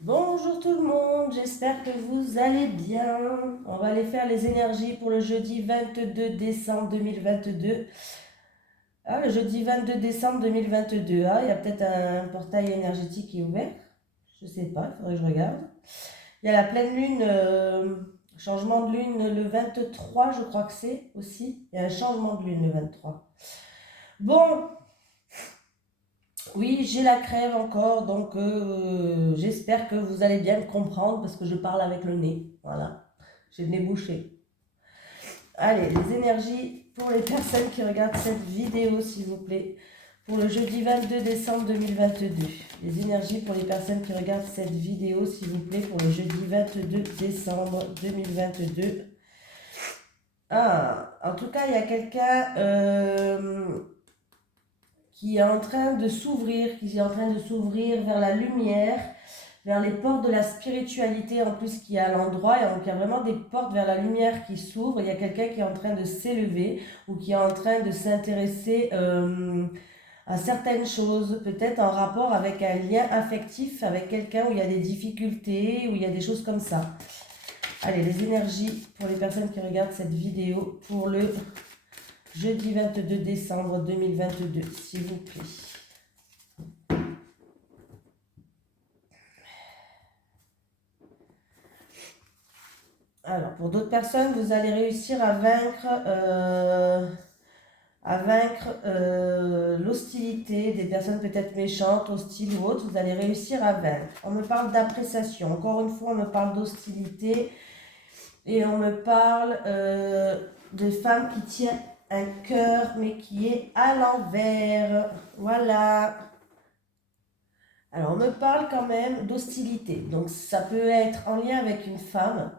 Bonjour tout le monde, j'espère que vous allez bien. On va aller faire les énergies pour le jeudi 22 décembre 2022. Ah, le jeudi 22 décembre 2022. Ah, il y a peut-être un portail énergétique qui est ouvert. Je sais pas, il faudrait que je regarde. Il y a la pleine lune, changement de lune le 23, je crois que c'est aussi. Il y a un changement de lune le 23. Bon, oui, j'ai la crève encore, donc j'espère que vous allez bien me comprendre parce que je parle avec le nez. Voilà, j'ai le nez bouché. Allez, les énergies pour les personnes qui regardent cette vidéo, s'il vous plaît, pour le jeudi 22 décembre 2022. Les énergies pour les personnes qui regardent cette vidéo, s'il vous plaît, pour le jeudi 22 décembre 2022. Ah, en tout cas, il y a quelqu'un qui est en train de s'ouvrir, qui est en train de s'ouvrir vers la lumière, vers les portes de la spiritualité en plus qui est à l'endroit. Et donc il y a vraiment des portes vers la lumière qui s'ouvrent. Il y a quelqu'un qui est en train de s'élever ou qui est en train de s'intéresser à certaines choses, peut-être en rapport avec un lien affectif avec quelqu'un où il y a des difficultés, où il y a des choses comme ça. Allez, les énergies pour les personnes qui regardent cette vidéo pour le jeudi 22 décembre 2022, s'il vous plaît. Alors, pour d'autres personnes, vous allez réussir à vaincre l'hostilité des personnes peut-être méchantes, hostiles ou autres. Vous allez réussir à vaincre. On me parle d'appréciation. Encore une fois, on me parle d'hostilité et on me parle de femmes qui tiennent un cœur mais qui est à l'envers. Voilà. Alors, on me parle quand même d'hostilité. Donc, ça peut être en lien avec une femme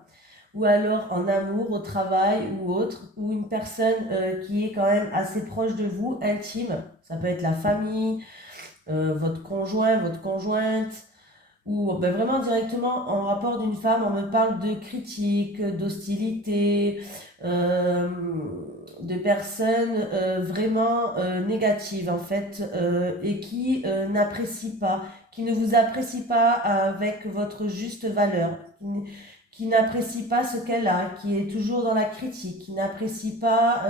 ou alors en amour, au travail ou autre, ou une personne qui est quand même assez proche de vous, intime. Ça peut être la famille, votre conjoint, votre conjointe, ou ben, vraiment directement en rapport d'une femme, on me parle de critiques, d'hostilité, euh, de personnes vraiment négatives en fait, et qui n'apprécient pas, qui ne vous apprécient pas avec votre juste valeur, qui n'apprécie pas ce qu'elle a, qui est toujours dans la critique, qui n'apprécie pas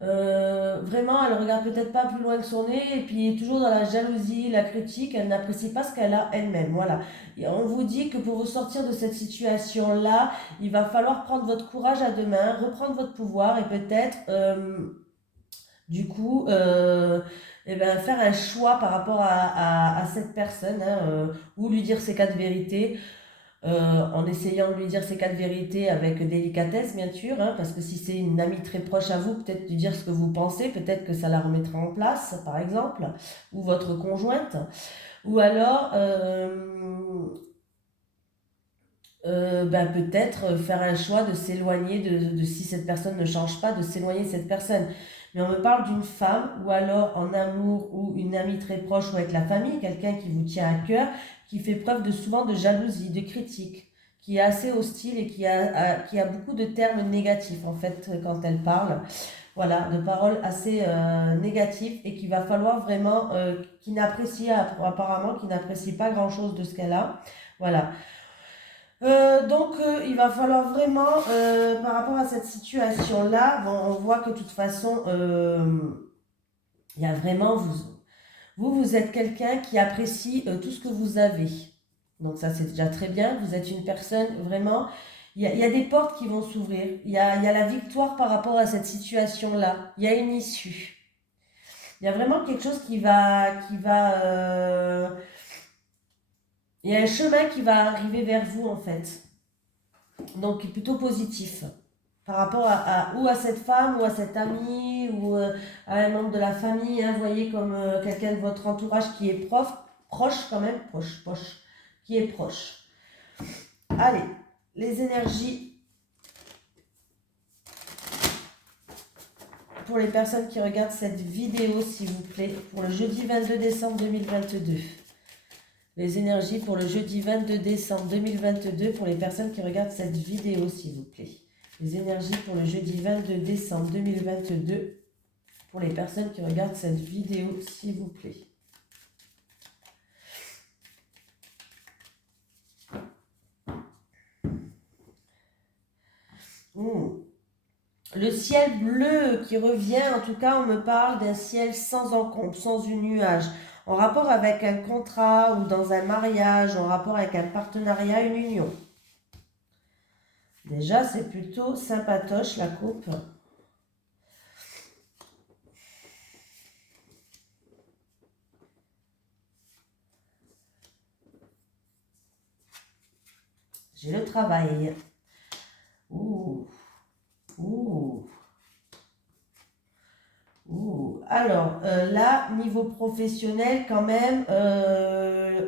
vraiment, elle regarde peut-être pas plus loin que son nez et puis est toujours dans la jalousie, la critique, elle n'apprécie pas ce qu'elle a elle-même. Voilà. Et on vous dit que pour vous sortir de cette situation-là, il va falloir prendre votre courage à deux mains, reprendre votre pouvoir et peut-être du coup eh ben, faire un choix par rapport à cette personne, hein, ou lui dire ses quatre vérités, en essayant de lui dire ses quatre vérités avec délicatesse, bien sûr, hein, parce que si c'est une amie très proche à vous, peut-être lui dire ce que vous pensez, peut-être que ça la remettra en place, par exemple, ou votre conjointe, ou alors ben, peut-être faire un choix de s'éloigner si cette personne ne change pas, de s'éloigner de cette personne. Mais on me parle d'une femme, ou alors en amour, ou une amie très proche, ou avec la famille, quelqu'un qui vous tient à cœur, qui fait preuve souvent de jalousie, de critique, qui est assez hostile et qui a beaucoup de termes négatifs, en fait, quand elle parle. Voilà, de paroles assez négatives et qu'il va falloir vraiment, qui n'apprécie apparemment, qui n'apprécie pas grand-chose de ce qu'elle a. Voilà. Donc, il va falloir vraiment, par rapport à cette situation-là, bon, on voit que de toute façon, il y a vraiment, vous êtes quelqu'un qui apprécie tout ce que vous avez. Donc ça, c'est déjà très bien. Vous êtes une personne vraiment, il y a des portes qui vont s'ouvrir. Il y a la victoire par rapport à cette situation-là. Il y a une issue. Il y a vraiment quelque chose il y a un chemin qui va arriver vers vous, en fait. Donc, plutôt positif par rapport ou à cette femme ou à cet ami ou à un membre de la famille, hein, voyez comme quelqu'un de votre entourage qui est proche quand même, proche, qui est proche. Allez, les énergies pour les personnes qui regardent cette vidéo, s'il vous plaît, pour le jeudi 22 décembre 2022. Les énergies pour le jeudi 22 décembre 2022 pour les personnes qui regardent cette vidéo, s'il vous plaît. Les énergies pour le jeudi 22 décembre 2022 pour les personnes qui regardent cette vidéo, s'il vous plaît. Mmh. Le ciel bleu qui revient, en tout cas, on me parle d'un ciel sans encombre, sans une nuage, en rapport avec un contrat ou dans un mariage, en rapport avec un partenariat, une union. Déjà, c'est plutôt sympatoche la coupe. J'ai le travail. Ouh, ouh, ouh. Alors, là, niveau professionnel, quand même,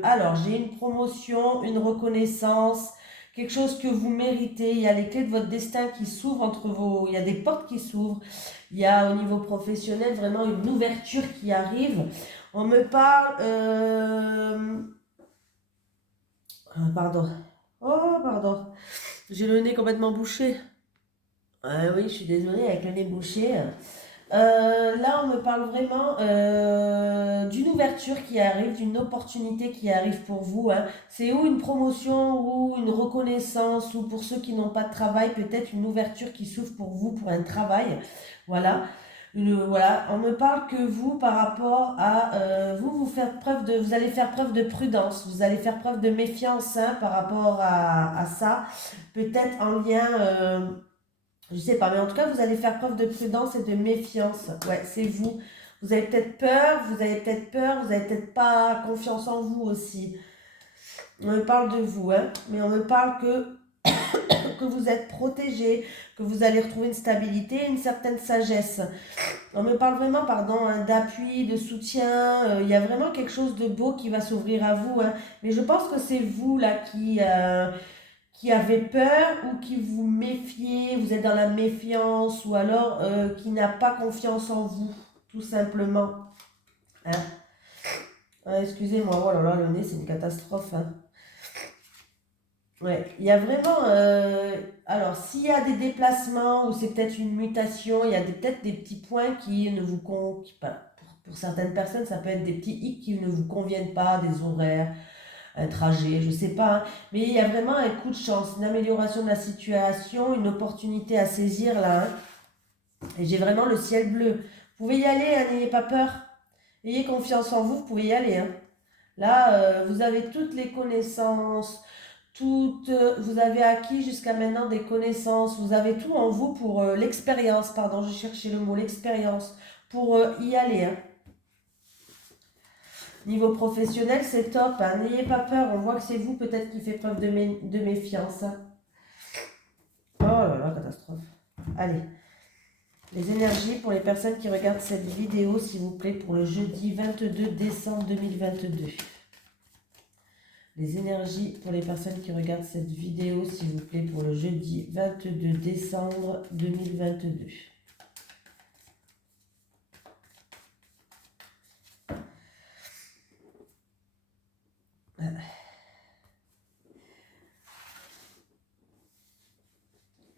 alors, j'ai une promotion, une reconnaissance, quelque chose que vous méritez. Il y a les clés de votre destin qui s'ouvrent entre vos... Il y a des portes qui s'ouvrent. Il y a, au niveau professionnel, vraiment une ouverture qui arrive. On me parle... pardon. Oh, pardon. J'ai le nez complètement bouché. Ah oui, je suis désolée, avec le nez bouché. Là, on me parle vraiment d'une ouverture qui arrive, d'une opportunité qui arrive pour vous, hein. C'est ou une promotion ou une reconnaissance, ou pour ceux qui n'ont pas de travail, peut-être une ouverture qui s'ouvre pour vous pour un travail. Voilà. Voilà. On me parle que vous, par rapport à vous allez faire preuve de prudence, vous allez faire preuve de méfiance, hein, par rapport à ça. Peut-être en lien. Je sais pas, mais en tout cas, vous allez faire preuve de prudence et de méfiance. Ouais, c'est vous. Vous avez peut-être peur, vous avez peut-être peur, vous avez peut-être pas confiance en vous aussi. On me parle de vous, hein, mais on me parle que vous êtes protégé, que vous allez retrouver une stabilité, une certaine sagesse. On me parle vraiment, pardon, hein, d'appui, de soutien. Il y a vraiment quelque chose de beau qui va s'ouvrir à vous, hein. Mais je pense que c'est vous là qui avez peur ou qui vous méfiez, vous êtes dans la méfiance ou alors qui n'a pas confiance en vous, tout simplement. Hein. Excusez-moi, oh là là, le nez, c'est une catastrophe. Hein. Ouais, il y a vraiment... alors, s'il y a des déplacements ou c'est peut-être une mutation, il y a peut-être des petits points qui ne vous... pour certaines personnes, ça peut être des petits hics qui ne vous conviennent pas, des horaires, un trajet, je sais pas, hein. Mais il y a vraiment un coup de chance, une amélioration de la situation, une opportunité à saisir là, hein. Et j'ai vraiment le ciel bleu. Vous pouvez y aller, hein, n'ayez pas peur. Ayez confiance en vous, vous pouvez y aller, hein. Là, vous avez toutes les connaissances, vous avez acquis jusqu'à maintenant des connaissances, vous avez tout en vous pour l'expérience, pardon, je cherchais le mot, l'expérience, pour y aller, hein. Niveau professionnel, c'est top, hein. N'ayez pas peur, on voit que c'est vous peut-être qui fait preuve de méfiance, hein. Oh là là, catastrophe. Allez, les énergies pour les personnes qui regardent cette vidéo, s'il vous plaît, pour le jeudi 22 décembre 2022. Les énergies pour les personnes qui regardent cette vidéo, s'il vous plaît, pour le jeudi 22 décembre 2022.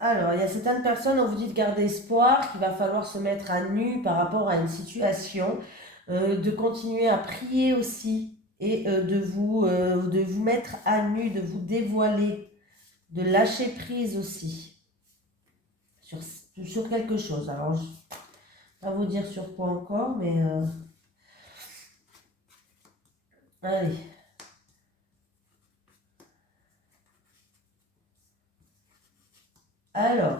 Alors, il y a certaines personnes, on vous dit de garder espoir, qu'il va falloir se mettre à nu par rapport à une situation, de continuer à prier aussi et de vous mettre à nu, de vous dévoiler, de lâcher prise aussi sur, sur quelque chose. Alors, je ne vais pas vous dire sur quoi encore, mais allez. Alors,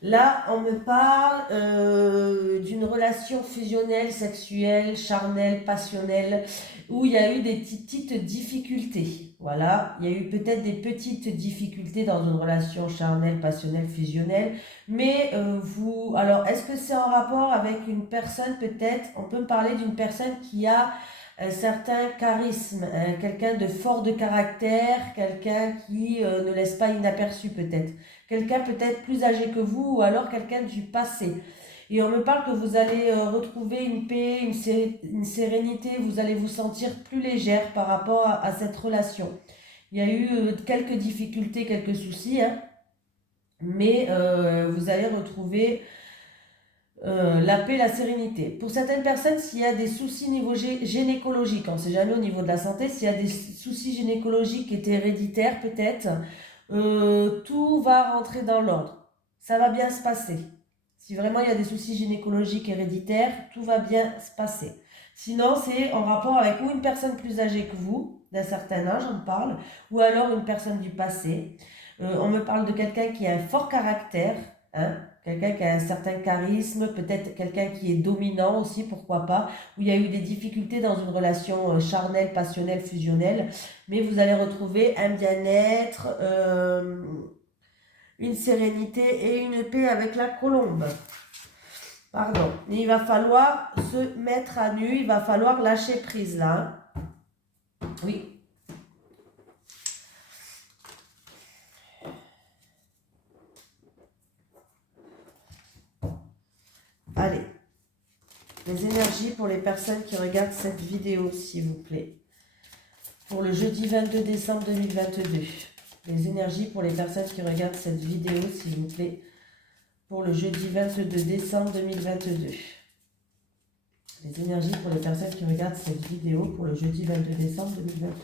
là, on me parle d'une relation fusionnelle, sexuelle, charnelle, passionnelle, où il y a eu des petites difficultés. Voilà, il y a eu peut-être des petites difficultés dans une relation charnelle, passionnelle, fusionnelle. Mais alors, est-ce que c'est en rapport avec une personne, peut-être, on peut me parler d'une personne qui a un certain charisme, hein, quelqu'un de fort de caractère, quelqu'un qui ne laisse pas inaperçu peut-être. Quelqu'un peut-être plus âgé que vous ou alors quelqu'un du passé. Et on me parle que vous allez retrouver une paix, une sérénité, vous allez vous sentir plus légère par rapport à cette relation. Il y a eu quelques difficultés, quelques soucis, hein, mais vous allez retrouver la paix, la sérénité. Pour certaines personnes, s'il y a des soucis niveau gynécologique, on ne sait jamais au niveau de la santé, s'il y a des soucis gynécologiques qui étaient héréditaires peut-être, tout va rentrer dans l'ordre. ça va bien se passer. Si vraiment il y a des soucis gynécologiques héréditaires, tout va bien se passer. Sinon, c'est en rapport avec ou une personne plus âgée que vous, d'un certain âge, on parle, ou alors une personne du passé. On me parle de quelqu'un qui a un fort caractère, hein, quelqu'un qui a un certain charisme, peut-être quelqu'un qui est dominant aussi, pourquoi pas, où il y a eu des difficultés dans une relation charnelle, passionnelle, fusionnelle, mais vous allez retrouver un bien-être, une sérénité et une paix avec la colombe. Pardon. Il va falloir se mettre à nu, il va falloir lâcher prise là. Oui. Allez. Les énergies pour les personnes qui regardent cette vidéo, s'il vous plaît. Pour le jeudi 22 décembre 2022. Les énergies pour les personnes qui regardent cette vidéo, s'il vous plaît. Pour le jeudi 22 décembre 2022. Les énergies pour les personnes qui regardent cette vidéo pour le jeudi 22 décembre 2022.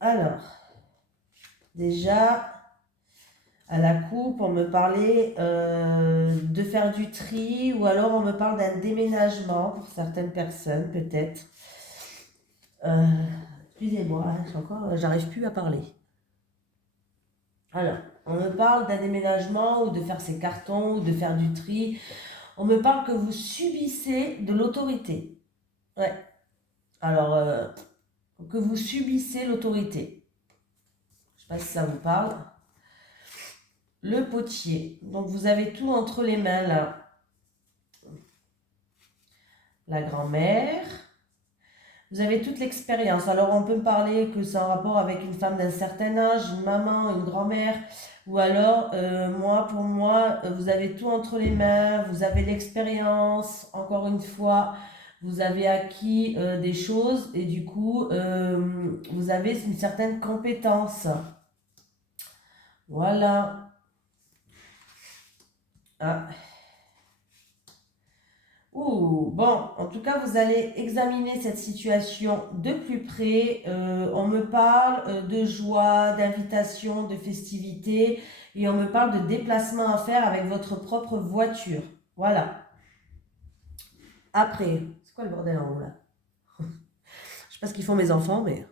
Alors, déjà, à la coupe, on me parlait de faire du tri ou alors on me parle d'un déménagement pour certaines personnes, peut-être. Excusez-moi, hein, j'arrive plus à parler. Alors, on me parle d'un déménagement ou de faire ses cartons ou de faire du tri. On me parle que vous subissez de l'autorité. Ouais. Alors, que vous subissez l'autorité. Je ne sais pas si ça vous parle. Le potier. Donc, vous avez tout entre les mains, là. La grand-mère. Vous avez toute l'expérience. Alors, on peut me parler que c'est en rapport avec une femme d'un certain âge, une maman, une grand-mère. Ou alors, pour moi, vous avez tout entre les mains. Vous avez l'expérience. Encore une fois, vous avez acquis des choses. Et du coup, vous avez une certaine compétence. Voilà. Ah. Ouh, bon, en tout cas, vous allez examiner cette situation de plus près. On me parle de joie, d'invitation, de festivité et on me parle de déplacement à faire avec votre propre voiture. Voilà. Après, c'est quoi le bordel en haut là? Je sais pas ce qu'ils font mes enfants, mais...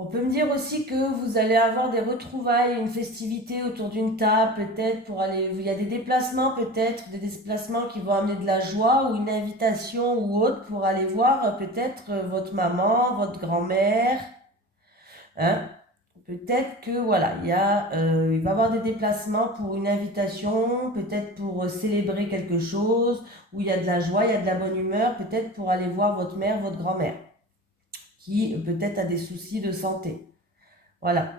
On peut me dire aussi que vous allez avoir des retrouvailles, une festivité autour d'une table, peut-être pour aller. Il y a des déplacements, peut-être, des déplacements qui vont amener de la joie ou une invitation ou autre pour aller voir peut-être votre maman, votre grand-mère. Hein? Peut-être que voilà, il va y avoir des déplacements pour une invitation, peut-être pour célébrer quelque chose, où il y a de la joie, il y a de la bonne humeur, peut-être pour aller voir votre mère, votre grand-mère, qui peut-être a des soucis de santé. Voilà.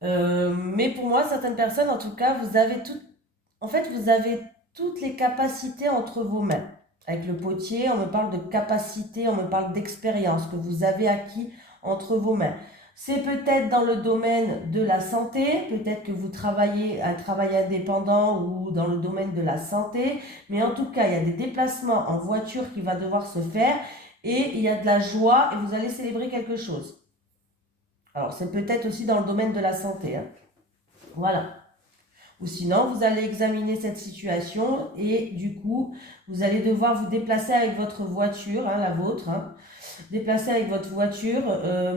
Mais pour moi, certaines personnes, en tout cas, vous avez toutes les capacités entre vos mains. Avec le potier, on me parle de capacité, on me parle d'expérience que vous avez acquis entre vos mains. C'est peut-être dans le domaine de la santé, peut-être que vous travaillez à travail indépendant ou dans le domaine de la santé, mais en tout cas, il y a des déplacements en voiture qui va devoir se faire et il y a de la joie et vous allez célébrer quelque chose. Alors, c'est peut-être aussi dans le domaine de la santé. Hein. Voilà. Ou sinon, vous allez examiner cette situation et du coup, vous allez devoir vous déplacer avec votre voiture, hein, la vôtre. Hein. Déplacer avec votre voiture,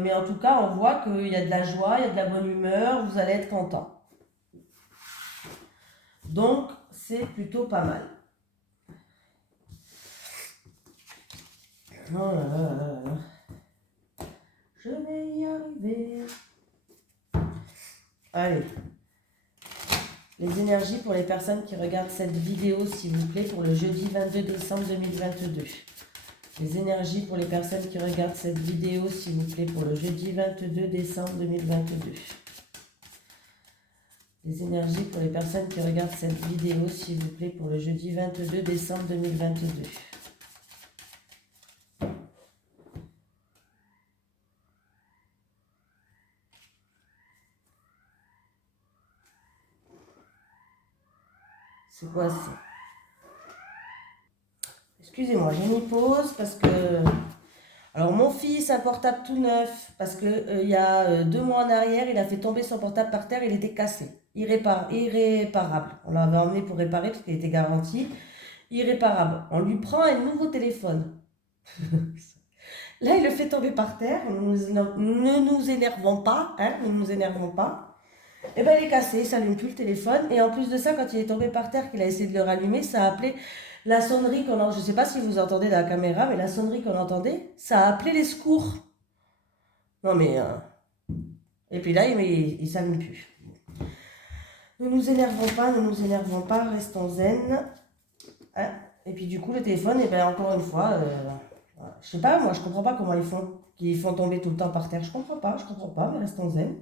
mais en tout cas, on voit qu'il y a de la joie, il y a de la bonne humeur, vous allez être content. Donc, c'est plutôt pas mal. Oh là là là là. Je vais y arriver. Allez. Les énergies pour les personnes qui regardent cette vidéo, s'il vous plaît, pour le jeudi 22 décembre 2022. Les énergies pour les personnes qui regardent cette vidéo, s'il vous plaît, pour le jeudi 22 décembre 2022. Les énergies pour les personnes qui regardent cette vidéo, s'il vous plaît, pour le jeudi 22 décembre 2022. C'est quoi ça? Excusez-moi, j'ai mis pause parce que... Alors, mon fils, un portable tout neuf, parce que il y a 2 mois en arrière, il a fait tomber son portable par terre, il était cassé. Irréparable. On l'avait emmené pour réparer parce qu'il était garanti. Irréparable. On lui prend un nouveau téléphone. Là, il le fait tomber par terre. Ne nous énervons pas, hein, ne nous énervons pas. Et ben, il est cassé, il s'allume plus le téléphone. Et en plus de ça, quand il est tombé par terre, qu'il a essayé de le rallumer, ça a appelé la sonnerie qu'on entend. Je ne sais pas si vous entendez dans la caméra, mais la sonnerie qu'on entendait, ça a appelé les secours. Non mais... Et puis là, il s'allume plus. Ne nous énervons pas, restons zen. Hein. Et puis du coup, le téléphone, et ben encore une fois, je sais pas, moi je comprends pas comment ils font. Qu'ils font tomber tout le temps par terre. Je comprends pas, mais restons zen.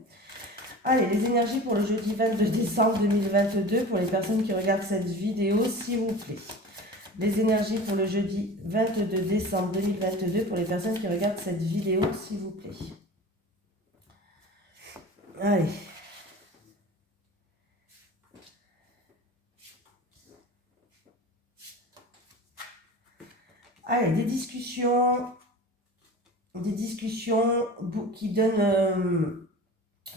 Allez, les énergies pour le jeudi 22 décembre 2022, pour les personnes qui regardent cette vidéo, s'il vous plaît. Les énergies pour le jeudi 22 décembre 2022, pour les personnes qui regardent cette vidéo, s'il vous plaît. Allez. Allez, des discussions qui donnent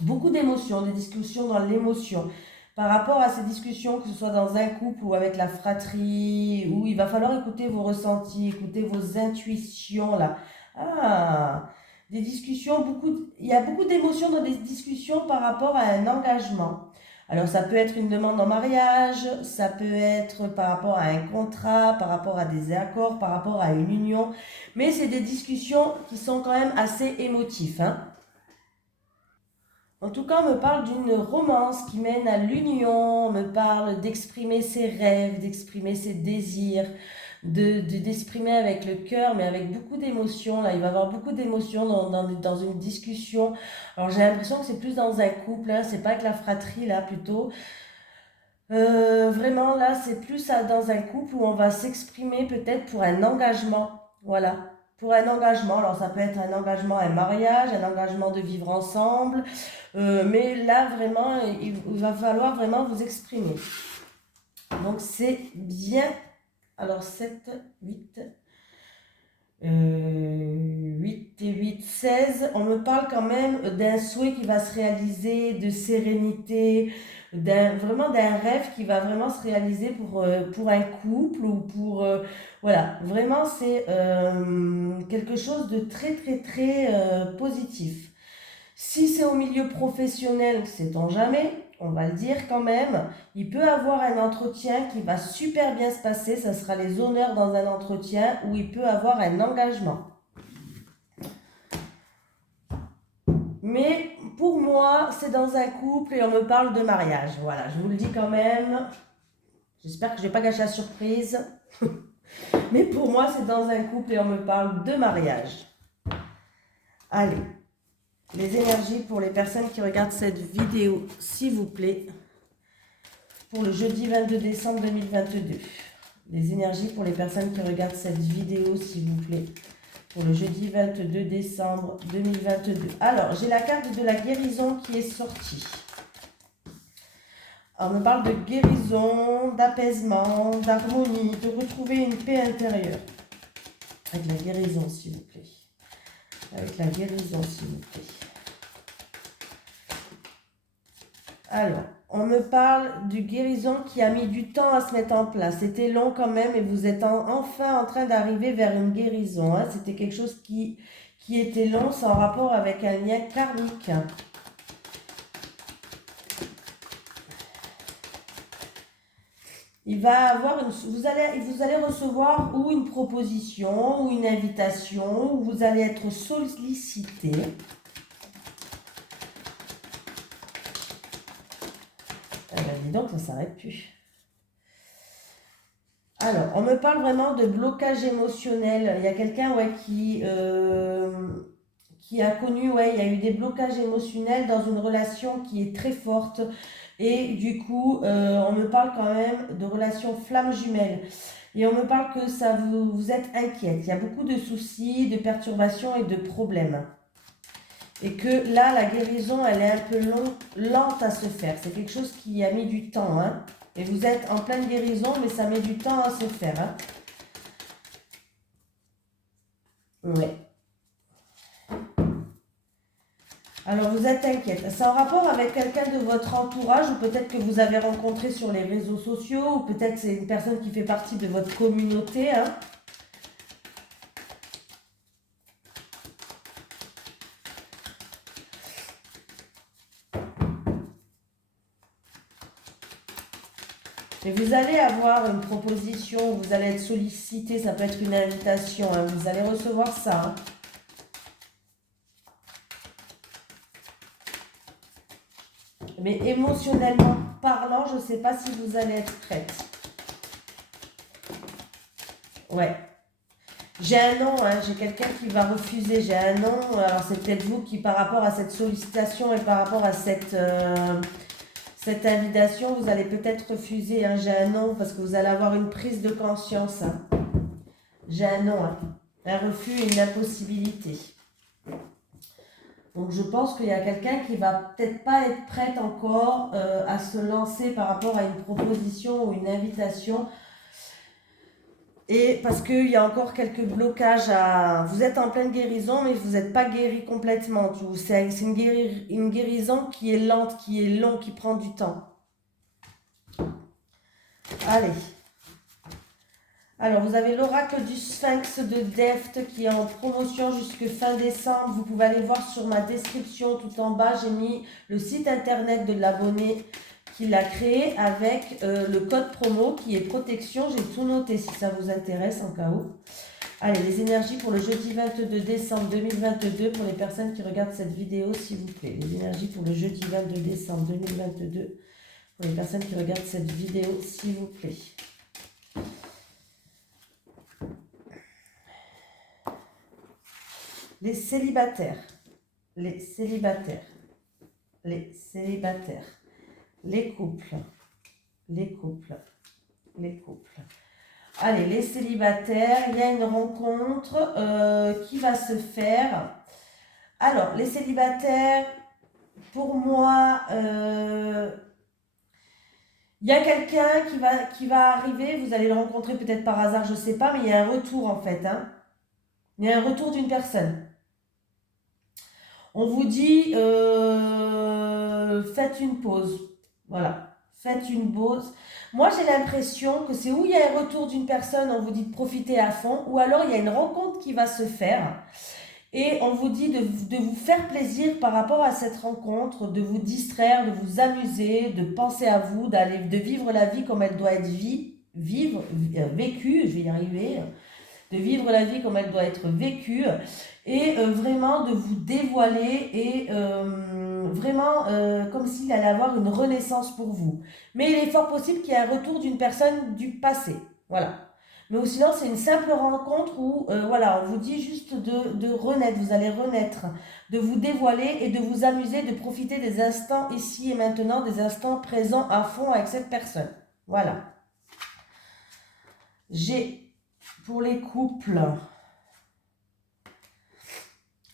beaucoup d'émotions, des discussions dans l'émotion. Par rapport à ces discussions, que ce soit dans un couple ou avec la fratrie, où il va falloir écouter vos ressentis, écouter vos intuitions, là. Ah, des discussions, il y a beaucoup d'émotions dans des discussions par rapport à un engagement. Alors, ça peut être une demande en mariage, ça peut être par rapport à un contrat, par rapport à des accords, par rapport à une union. Mais c'est des discussions qui sont quand même assez émotives, hein. En tout cas, on me parle d'une romance qui mène à l'union, on me parle d'exprimer ses rêves, d'exprimer ses désirs, d'exprimer avec le cœur, mais avec beaucoup d'émotions. Là, il va y avoir beaucoup d'émotions dans une discussion. Alors, j'ai l'impression que c'est plus dans un couple, hein, c'est pas avec la fratrie, là, plutôt. Vraiment, là, c'est plus dans un couple où on va s'exprimer peut-être pour un engagement. Voilà. Pour un engagement. Alors, ça peut être un engagement, un mariage, un engagement de vivre ensemble. Mais là, vraiment, il va falloir vraiment vous exprimer. Donc, c'est bien. Alors, 7, 8, 8 et 8, 16. On me parle quand même d'un souhait qui va se réaliser, de sérénité, vraiment d'un rêve qui va vraiment se réaliser pour un couple ou pour... voilà, vraiment, c'est quelque chose de très, très, très positif. Si c'est au milieu professionnel, sait-on jamais, on va le dire quand même, il peut avoir un entretien qui va super bien se passer, ça sera les honneurs dans un entretien où il peut avoir un engagement. Mais pour moi, c'est dans un couple et on me parle de mariage. Voilà, je vous le dis quand même. J'espère que je ne vais pas gâcher la surprise. Mais pour moi, c'est dans un couple et on me parle de mariage. Allez. Les énergies pour les personnes qui regardent cette vidéo, s'il vous plaît, pour le jeudi 22 décembre 2022. Les énergies pour les personnes qui regardent cette vidéo, s'il vous plaît, pour le jeudi 22 décembre 2022. Alors, j'ai la carte de la guérison qui est sortie. Alors, on me parle de guérison, d'apaisement, d'harmonie, de retrouver une paix intérieure. Avec la guérison, s'il vous plaît. Avec la guérison, s'il vous plaît. Alors, on me parle du guérison qui a mis du temps à se mettre en place. C'était long quand même et vous êtes enfin en train d'arriver vers une guérison. Hein. C'était quelque chose qui était long, c'est en rapport avec un lien karmique. Il va avoir vous allez recevoir ou une proposition ou une invitation ou vous allez être sollicité. Dis donc, ça ne s'arrête plus. Alors, on me parle vraiment de blocage émotionnel. Il y a quelqu'un qui a connu, il y a eu des blocages émotionnels dans une relation qui est très forte. Et du coup, on me parle quand même de relation flamme jumelle. Et on me parle que vous êtes inquiète. Il y a beaucoup de soucis, de perturbations et de problèmes. Et que là, la guérison, elle est un peu lente à se faire. C'est quelque chose qui a mis du temps. Hein. Et vous êtes en pleine guérison, mais ça met du temps à se faire. Hein. Ouais. Alors, vous êtes inquiète. C'est en rapport avec quelqu'un de votre entourage ou peut-être que vous avez rencontré sur les réseaux sociaux ou peut-être c'est une personne qui fait partie de votre communauté, hein. Et vous allez avoir une proposition, vous allez être sollicité, ça peut être une invitation, hein, vous allez recevoir ça, hein. Mais émotionnellement parlant, je ne sais pas si vous allez être prête. Ouais. J'ai un nom, hein, j'ai quelqu'un qui va refuser, j'ai un nom. Alors c'est peut-être vous qui, par rapport à cette sollicitation et par rapport à cette invitation, vous allez peut-être refuser, hein, j'ai un nom, parce que vous allez avoir une prise de conscience, hein. J'ai un nom, hein, un refus et une impossibilité. Donc je pense qu'il y a quelqu'un qui va peut-être pas être prête encore à se lancer par rapport à une proposition ou une invitation. Et parce qu'il y a encore quelques blocages à... Vous êtes en pleine guérison, mais vous n'êtes pas guéri complètement. C'est une guérison qui est lente, qui est longue, qui prend du temps. Allez. Alors, vous avez l'oracle du Sphinx de Deft qui est en promotion jusque fin décembre. Vous pouvez aller voir sur ma description tout en bas. J'ai mis le site internet de l'abonné qui l'a créé avec le code promo qui est protection. J'ai tout noté si ça vous intéresse en cas où. Allez, les énergies pour le jeudi 22 décembre 2022 pour les personnes qui regardent cette vidéo, s'il vous plaît. Les énergies pour le jeudi 22 décembre 2022 pour les personnes qui regardent cette vidéo, s'il vous plaît. Les célibataires, les célibataires, les célibataires, les couples, les couples, les couples. Allez, les célibataires, il y a une rencontre qui va se faire. Alors, les célibataires, pour moi, il y a quelqu'un qui va arriver, vous allez le rencontrer peut-être par hasard, je ne sais pas, mais il y a un retour en fait, hein. Il y a un retour d'une personne. On vous dit, faites une pause. Voilà, faites une pause. Moi, j'ai l'impression que c'est où il y a un retour d'une personne, on vous dit de profiter à fond, ou alors il y a une rencontre qui va se faire, et on vous dit de vous faire plaisir par rapport à cette rencontre, de vous distraire, de vous amuser, de penser à vous, de vivre la vie comme elle doit être vécue, je vais y arriver, de vivre la vie comme elle doit être vécue et vraiment de vous dévoiler et vraiment comme s'il allait avoir une renaissance pour vous. Mais il est fort possible qu'il y ait un retour d'une personne du passé. Voilà. Mais sinon, c'est une simple rencontre où voilà, on vous dit juste de renaître, vous allez renaître, de vous dévoiler et de vous amuser, de profiter des instants ici et maintenant, des instants présents à fond avec cette personne. Voilà. J'ai pour les couples.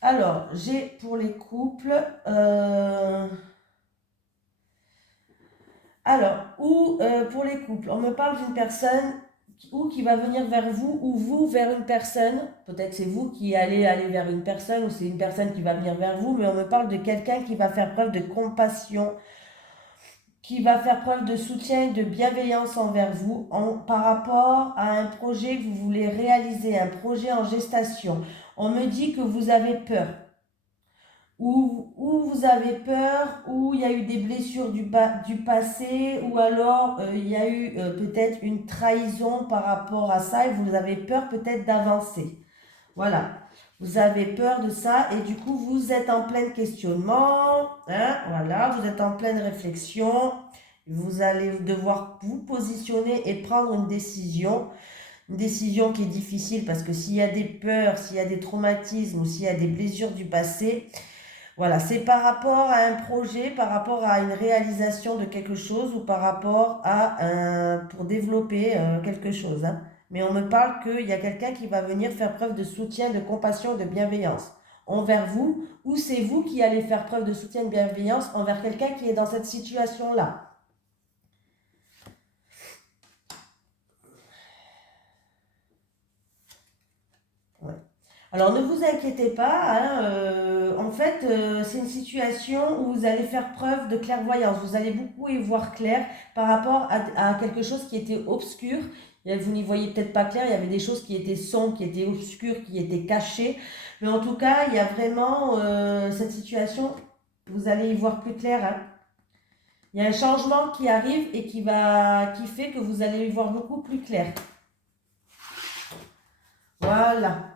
Alors, j'ai pour les couples. Pour les couples, on me parle d'une personne qui va venir vers vous ou vous vers une personne. Peut-être c'est vous qui allez aller vers une personne ou c'est une personne qui va venir vers vous, mais on me parle de quelqu'un qui va faire preuve de compassion, qui va faire preuve de soutien et de bienveillance envers vous par rapport à un projet que vous voulez réaliser, un projet en gestation. On me dit que vous avez peur, ou vous avez peur, ou il y a eu des blessures du passé, ou alors il y a eu peut-être une trahison par rapport à ça et vous avez peur peut-être d'avancer. Voilà. Vous avez peur de ça et du coup vous êtes en plein questionnement, hein, voilà, vous êtes en pleine réflexion, vous allez devoir vous positionner et prendre une décision qui est difficile parce que s'il y a des peurs, s'il y a des traumatismes ou s'il y a des blessures du passé, voilà, c'est par rapport à un projet, par rapport à une réalisation de quelque chose ou par rapport à pour développer quelque chose, hein. Mais on me parle qu'il y a quelqu'un qui va venir faire preuve de soutien, de compassion, de bienveillance envers vous, ou c'est vous qui allez faire preuve de soutien, de bienveillance envers quelqu'un qui est dans cette situation-là. Ouais. Alors ne vous inquiétez pas, hein, en fait c'est une situation où vous allez faire preuve de clairvoyance, vous allez beaucoup y voir clair par rapport à quelque chose qui était obscur. Vous n'y voyez peut-être pas clair, il y avait des choses qui étaient sombres, qui étaient obscures, qui étaient cachées, mais en tout cas il y a vraiment cette situation, vous allez y voir plus clair, hein. Il y a un changement qui arrive et qui fait que vous allez y voir beaucoup plus clair. Voilà.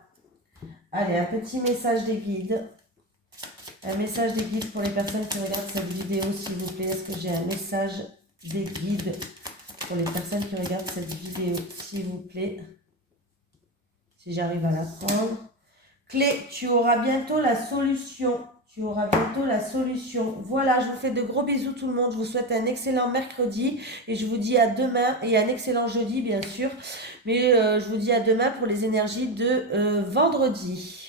Allez, un petit message des guides. Un message des guides pour les personnes qui regardent cette vidéo, s'il vous plaît. Est-ce que j'ai un message des guides pour les personnes qui regardent cette vidéo, s'il vous plaît? Si j'arrive à la prendre. Clé, tu auras bientôt la solution. Tu auras bientôt la solution. Voilà, je vous fais de gros bisous tout le monde. Je vous souhaite un excellent mercredi et je vous dis à demain et un excellent jeudi bien sûr. Mais je vous dis à demain pour les énergies de vendredi.